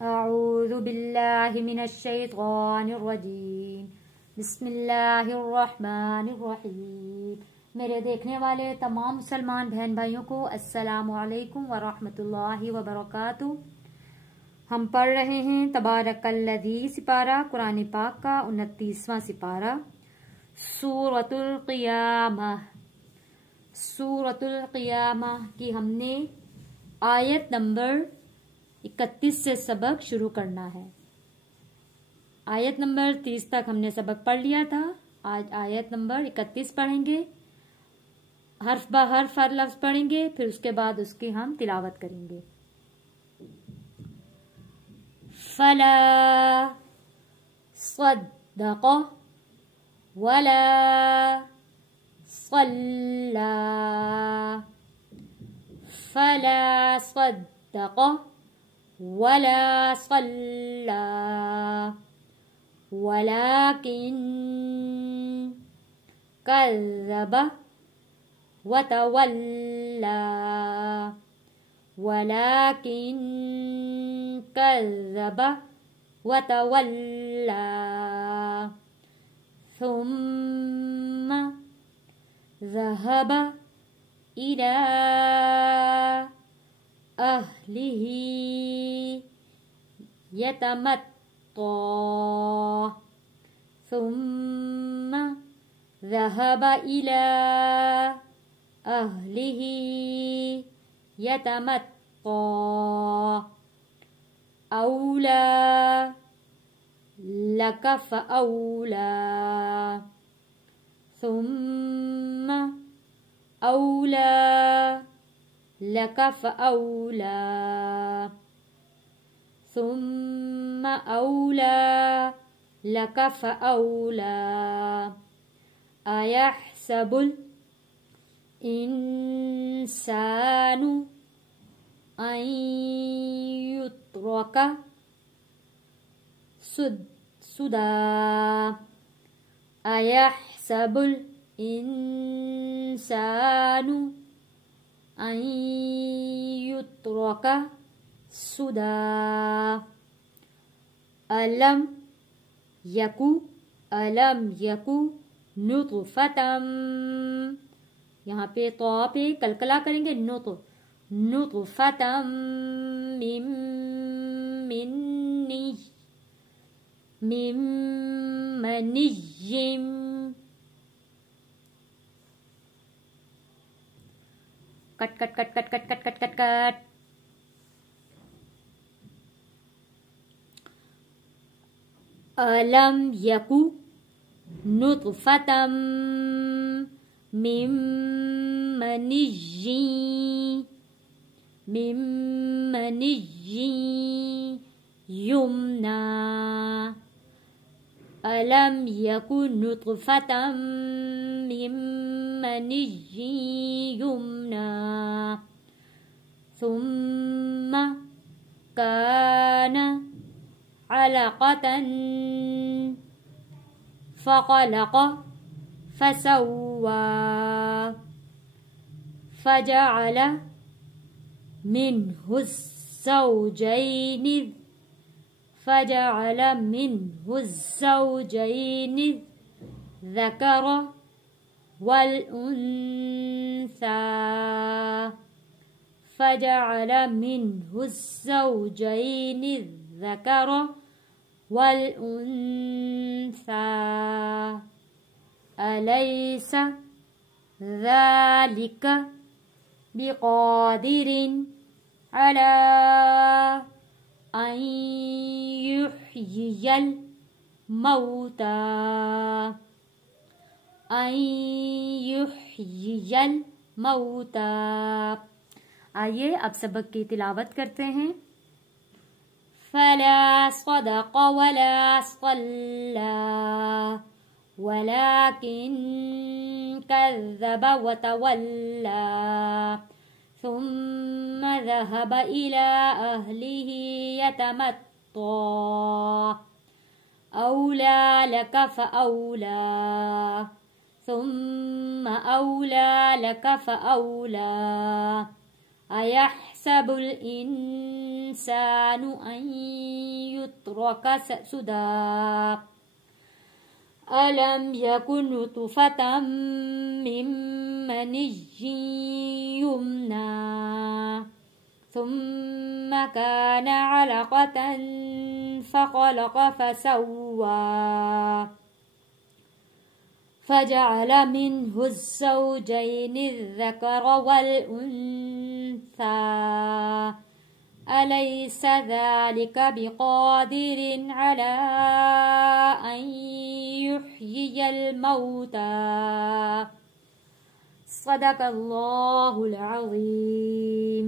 अऊज़ु बिल्लाहि मिनश्शैतानिर्रजीम। बिस्मिल्लाहिर्रहमानिर्रहीम। मेरे देखने वाले तमाम मुसलमान बहन भाइयों को अस्सलामु अलैकुम व रहमतुल्लाहि व बरकातुहू। हम पढ़ रहे हैं तबारकल्लज़ी सिपारा कुरान पाक का 29वां सिपारा सूरतुल क़ियामह। सूरतुल क़ियामह की हमने आयत नंबर 31 से सबक शुरू करना है। आयत नंबर 30 तक हमने सबक पढ़ लिया था। आज आयत नंबर 31 पढ़ेंगे, हर्फ ब हर्फ हर लफ्ज पढ़ेंगे, फिर उसके बाद उसकी हम तिलावत करेंगे। फला सद्दक़ वला सल्ला। फला सद्दक़ वला सल्ला वलाकिन कज़्ज़ब वतवल्ला। वलाकिन कज़्ज़ब वतवल्ला सुम्मा ज़हब इला अहलिही यतमत्ता। सुम्मा ज़हब इला अहलिही यतमत्ता। OLA luck फ़औला। सुम्मा औला लक फ़औला। सुम्मा औला लक फ़औला। अयहसबुल इंसानु अन युत्रक सुदा। अयहसबुल इंसानु अन युत्रक सुदा। अलम यकु नुतफ़तम। यहाँ पे तो पे कलकला करेंगे। नुतफ़तम मिन मनिय्यिम। कट कट कट कट कट कट कट कट कट। अलम यकु नुतफ़तम मिन मनिय्यिन युमना। अलम यकु नुतफ़तम मिन मनिय्यिन युमना सुम्मा कान अलक़तन फ़ख़लक़ फ़सव्वा। फ़जअल मिन्हु ज़ौजैनि ज़कर वल उन्सा। फ़जअल मिन्हु ज़ौजैनि ज़कर वल उन्सा। अलैस ज़ालिक बिक़ादिरिन अला अन युह्यियल मौता। अन युह्यियल मौता। आइए अब सबक की तिलावत करते हैं। फला सदक़ वला सल्ला वलाकिन कज़्ज़ब वतवल्ला सुम्मा ज़हब इला अहलिही यतमत्ता। OLA luck फ़औला। सुम्मा औला लक फ़औला। अयहसबुल इंसानु अन युत्रक सुदा अलम यकुन नुतफतम मिन मनिय्यि युमना सुम्मा कान अलक़तन फ़ख़लक़ फ़सव्वा फ़जअल मिन्हु ज़ौजैनि الذकर वल्उन्सा अलैस ज़ालिक बिक़ादिरिन अला अन युह्यियल मौता सदक़ल्लाहुल अज़ीम।